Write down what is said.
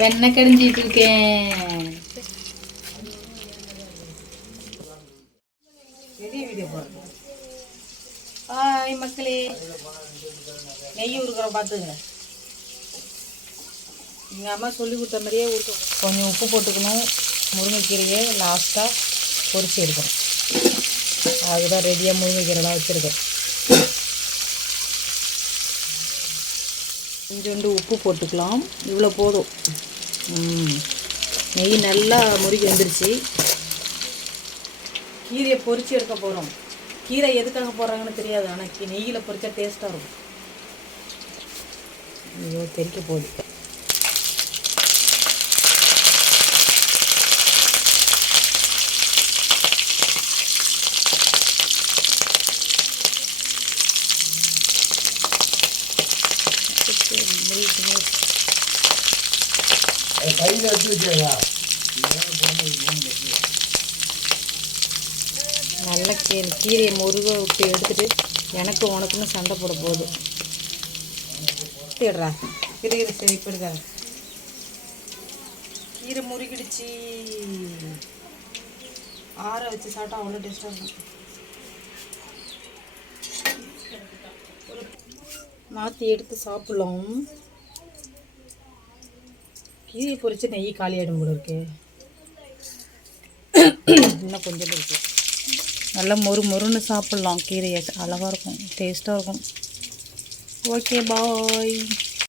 வெண்ணெய் கடைஞ்சிட்டு இருக்கேன். பெரிய வீடியோ போடுறேன். ஹாய் மக்களே, நெய் ஊறுக்கிற பார்த்துங்க. எங்கள் அம்மா சொல்லி கொடுத்த மாதிரியே ஊற்ற கொஞ்சம் உப்பு போட்டுக்கணும். முருங்கைக்கீரையை லாஸ்ட்டாக பொரிச்சு எடுக்கணும். அதுதான் ரெடியாக முருங்கைக்கீரைலாம் வச்சுருக்கேன். கொஞ்சோண்டு உப்பு போட்டுக்கலாம். இவ்வளோ போதும். நெய் நல்லா முருகி வந்துருச்சு. கீரையை பொரித்து எடுக்க போகிறோம். கீரை எதுக்காக போடுறாங்கன்னு தெரியாது, ஆனால் நெய்யில் பொரிச்சா டேஸ்ட்டாக இருக்கும். ஐயோ தெறிக்க போகுது. நல்ல கீரையை முருக விட்டு எடுத்துட்டு எனக்கு உனக்குன்னு சண்டை போட போகுது. தேடுறா கீரை சரி இப்படிதா. கீரை முருகிடுச்சு. ஆற வச்சு சாப்பிட்டா அவ்வளோ டேஸ்ட்டாக இருக்கும். மாற்றி எடுத்து சாப்பிடலாம். கீரையை பொரிச்சு நெய் காலியாயிடும் போல இருக்கு. இன்னும் கொஞ்சம் இருக்கு. நல்லா மொறுன்னு சாப்பிட்லாம். கீரையை அழகாக இருக்கும், டேஸ்ட்டாக இருக்கும். Okay bye.